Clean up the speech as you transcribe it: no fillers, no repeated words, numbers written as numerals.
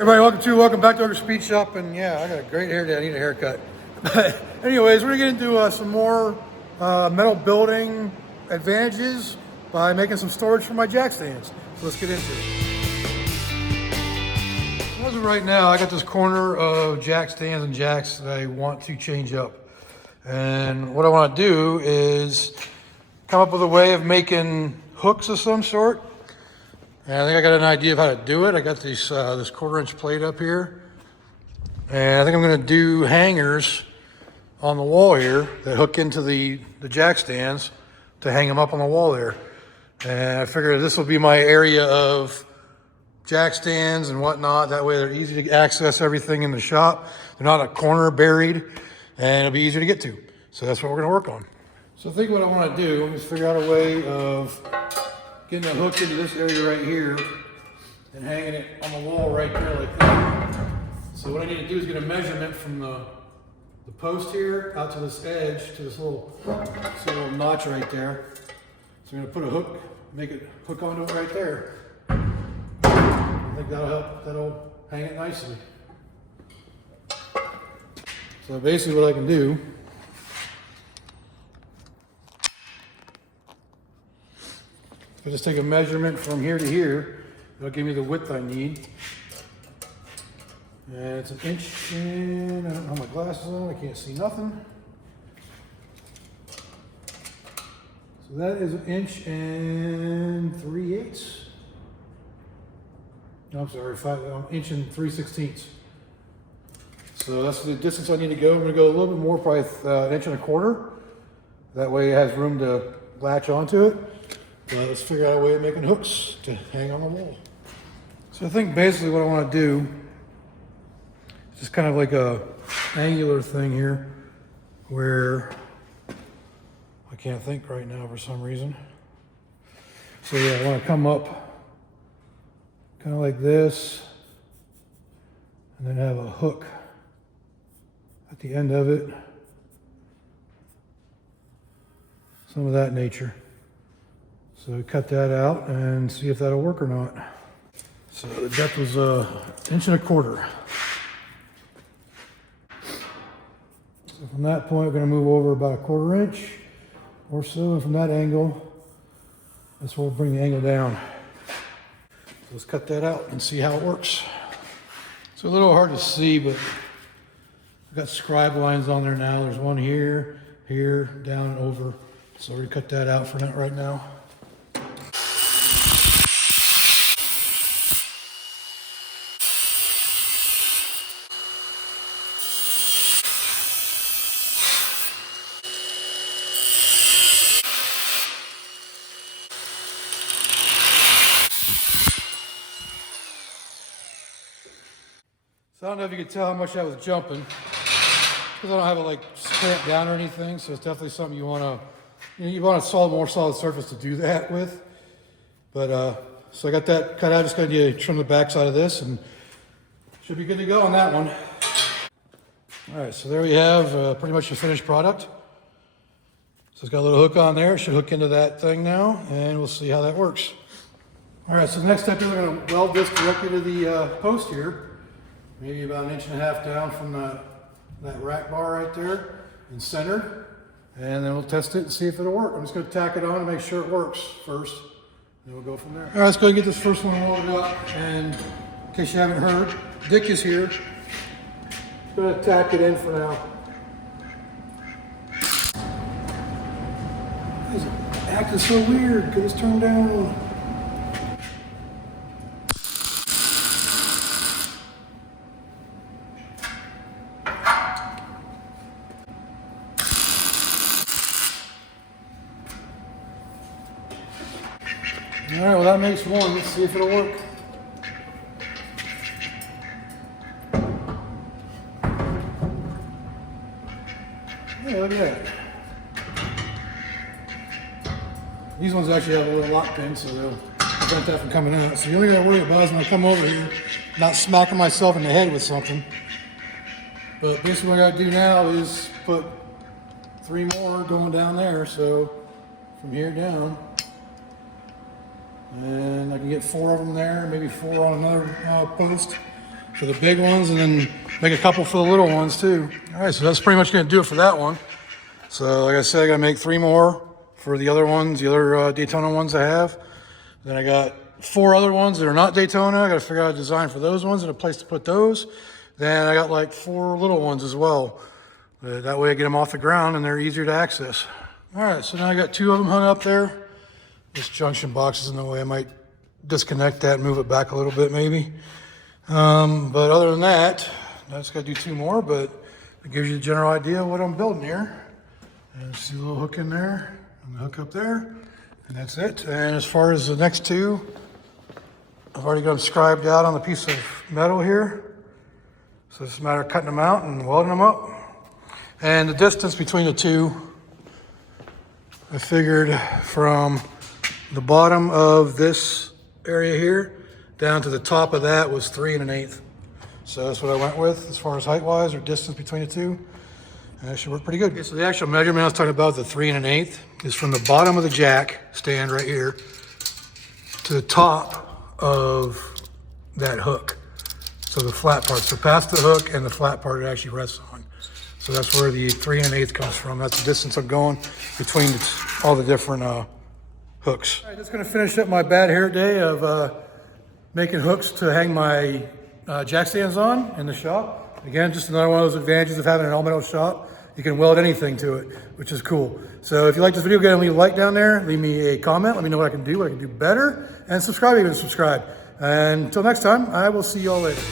Everybody, welcome back to our speed shop. And yeah, I got a great hair day. I need a haircut. But anyways, we're gonna get into some more metal building advantages by making some storage for my jack stands. So let's get into it. As of right now, I got this corner of jack stands and jacks that I want to change up. And what I want to do is come up with a way of making hooks of some sort. And I think I got an idea of how to do it. I got this 1/4-inch plate up here. And I think I'm gonna do hangers on the wall here that hook into the jack stands to hang them up on the wall there. And I figured this will be my area of jack stands and whatnot. That way they're easy to access everything in the shop. They're not a corner buried, and it'll be easier to get to. So that's what we're gonna work on. So I think what I wanna do is figure out a way of getting a hook into this area right here and hanging it on the wall right there like that. So what I need to do is get a measurement from the post here out to this edge, to this little notch right there. So I'm gonna put a hook, make it hook onto it right there. I think that'll help, that'll hang it nicely. So basically what I can do if I just take a measurement from here to here, it'll give me the width I need. And it's 1 inch and I don't have my glasses on, I can't see nothing. So that is 1 inch and 3/8. No, I'm sorry, 1 inch and 3/16. So that's the distance I need to go. I'm gonna go a little bit more, probably 1 inch and 1/4. That way it has room to latch onto it. Let's figure out a way of making hooks to hang on the wall. So I think basically what I want to do is just kind of like a angular thing here where I can't think right now for some reason. So yeah, I want to come up kind of like this and then have a hook at the end of it. Some of that nature. So cut that out and see if that'll work or not. So the depth was 1 inch and 1/4. So from that point, we're going to move over about 1/4 inch or so, and from that angle, that's where we'll bring the angle down. So let's cut that out and see how it works. It's a little hard to see, but I've got scribe lines on there now. There's one here, here, down, and over. So we're going to cut that out for now, right now. So I don't know if you can tell how much that was jumping, because I don't have it like clamped down or anything. So it's definitely something you want a more solid surface to do that with. But so I got that cut out. Just going to trim the back side of this, and should be good to go on that one. All right, so there we have pretty much the finished product. So it's got a little hook on there. It should hook into that thing now, and we'll see how that works. All right, so the next step is we're going to weld this directly to the post here. Maybe about 1.5 inches down from that rack bar right there and centered. And then we'll test it and see if it'll work. I'm just going to tack it on and make sure it works first. And we'll go from there. All right, let's go and get this first one loaded up. And in case you haven't heard, Dick is here. Just going to tack it in for now. This is acting so weird because it's turned down. All right, well that makes one. Let's see if it'll work. Yeah, look at that. These ones actually have a little lock pin, so they'll prevent that from coming out. So the only thing I worry about is when I come over here, not smacking myself in the head with something. But basically what I gotta do now is put 3 more going down there. So from here down. And I can get 4 of them there, maybe 4 on another post. for the big ones and then make a couple for the little ones too. All right, so that's pretty much gonna do it for that one. So like I said, I gotta make 3 more for the other ones, the other Daytona ones I have. Then I got 4 other ones that are not Daytona. I gotta figure out a design for those ones and a place to put those. Then I got like 4 little ones as well. That way I get them off the ground and they're easier to access. All right, so now I got 2 of them hung up there. This junction box is in the way. I might disconnect that and move it back a little bit maybe. But other than that, I just gotta do 2 more, but it gives you a general idea of what I'm building here. And see the little hook in there and the hook up there. And that's it. And as far as the next 2, I've already got them scribed out on the piece of metal here. So it's a matter of cutting them out and welding them up. And the distance between the 2, I figured from the bottom of this area here down to the top of that was 3 1/8. So that's what I went with as far as height-wise or distance between the 2. And that should work pretty good. Okay, so the actual measurement I was talking about, the 3 1/8, is from the bottom of the jack stand right here to the top of that hook. So the flat part, so past the hook and the flat part it actually rests on. So that's where the 3 1/8 comes from. That's the distance I'm going between all the different hooks. All right, that's gonna finish up my bad hair day of making hooks to hang my jack stands on in the shop. Again, just another one of those advantages of having an all-metal shop. You can weld anything to it, which is cool. So if you like this video, go ahead and leave a like down there. Leave me a comment. Let me know what I can do better. And subscribe, even subscribe. And until next time, I will see y'all later.